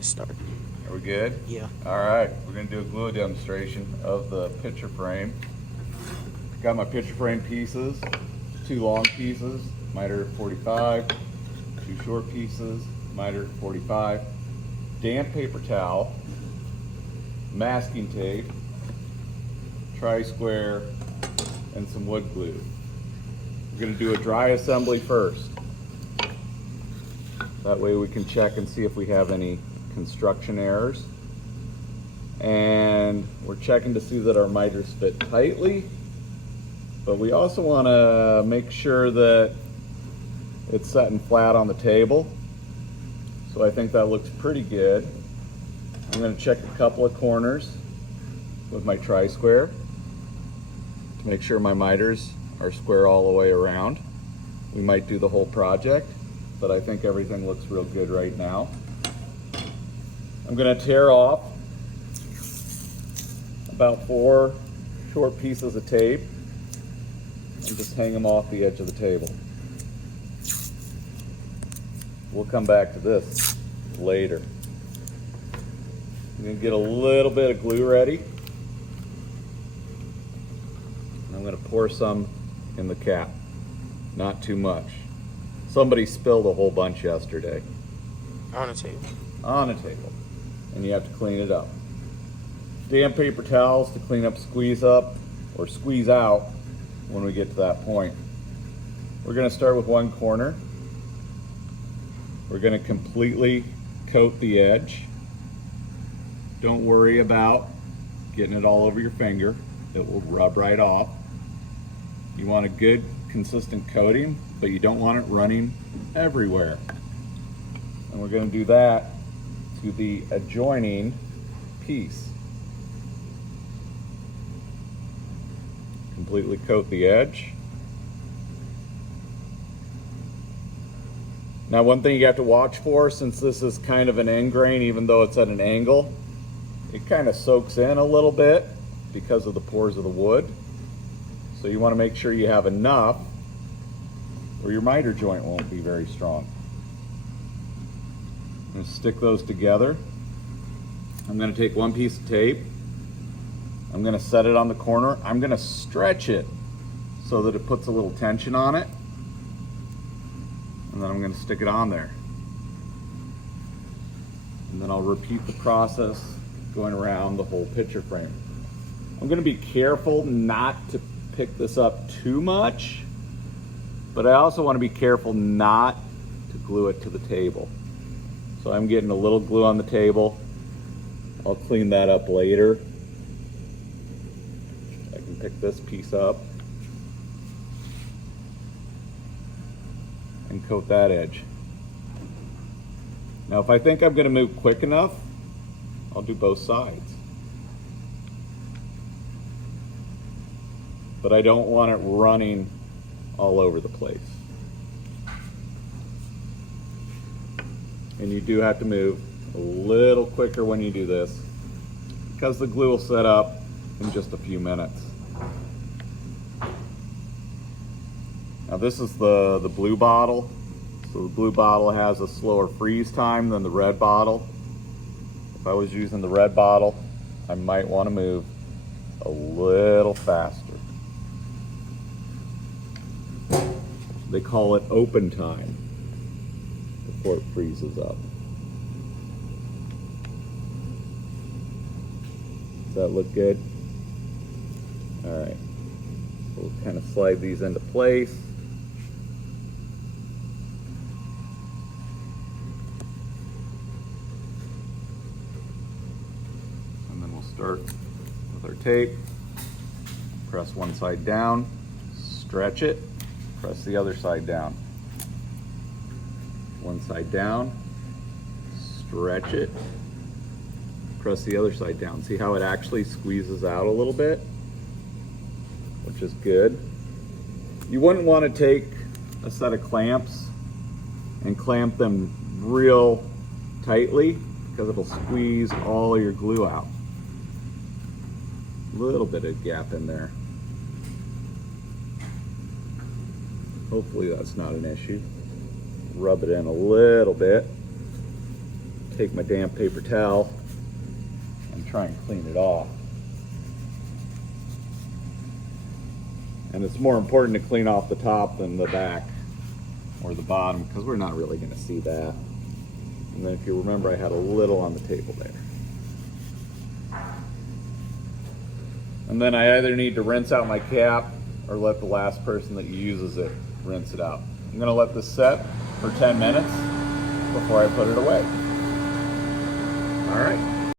Start. Are we good? Yeah. All right, we're gonna do a glue demonstration of the picture frame. Got my picture frame pieces, 2 long pieces, miter 45, 2 short pieces, miter 45, damp paper towel, masking tape, tri-square, and some wood glue. We're gonna do a dry assembly first. That way we can check and see if we have any construction errors. And we're checking to see that our miters fit tightly, but we also want to make sure that it's setting flat on the table. So I think that looks pretty good. I'm going to check a couple of corners with my tri-square to make sure my miters are square all the way around. We might do the whole project, but I think everything looks real good right now. I'm going to tear off about 4 short pieces of tape and just hang them off the edge of the table. We'll come back to this later. I'm going to get a little bit of glue ready. And I'm going to pour some in the cap. Not too much. Somebody spilled a whole bunch yesterday. On the table. On a table. And you have to clean it up. Damp paper towels to clean up, squeeze up, or squeeze out when we get to that point. We're going to start with one corner. We're going to completely coat the edge. Don't worry about getting it all over your finger. It will rub right off. You want a good, consistent coating, but you don't want it running everywhere. And we're going to do that to the adjoining piece. Completely coat the edge. Now, one thing you have to watch for, since this is kind of an end grain, even though it's at an angle, it kind of soaks in a little bit because of the pores of the wood. So you want to make sure you have enough or your miter joint won't be very strong. I'm going to stick those together. I'm going to take one piece of tape. I'm going to set it on the corner. I'm going to stretch it so that it puts a little tension on it. And then I'm going to stick it on there. And then I'll repeat the process going around the whole picture frame. I'm going to be careful not to pick this up too much, but I also want to be careful not to glue it to the table. So I'm getting a little glue on the table. I'll clean that up later. I can pick this piece up and coat that edge. Now, if I think I'm going to move quick enough, I'll do both sides. But I don't want it running all over the place. And you do have to move a little quicker when you do this because the glue will set up in just a few minutes. Now this is the blue bottle. So the blue bottle has a slower freeze time than the red bottle. If I was using the red bottle, I might want to move a little faster. They call it open time before it freezes up. Does that look good? All right. We'll kind of slide these into place. And then we'll start with our tape. Press one side down, stretch it, press the other side down. One side down, stretch it, press the other side down. See how it actually squeezes out a little bit, which is good. You wouldn't want to take a set of clamps and clamp them real tightly because it'll squeeze all of your glue out. A little bit of gap in there. Hopefully that's not an issue. Rub it in a little bit. take my damp paper towel and try and clean it off. And it's more important to clean off the top than the back or the bottom, because we're not really going to see that. And then if you remember, I had a little on the table there. And then I either need to rinse out my cap or let the last person that uses it rinse it out. I'm going to let this set for 10 minutes before I put it away. All right.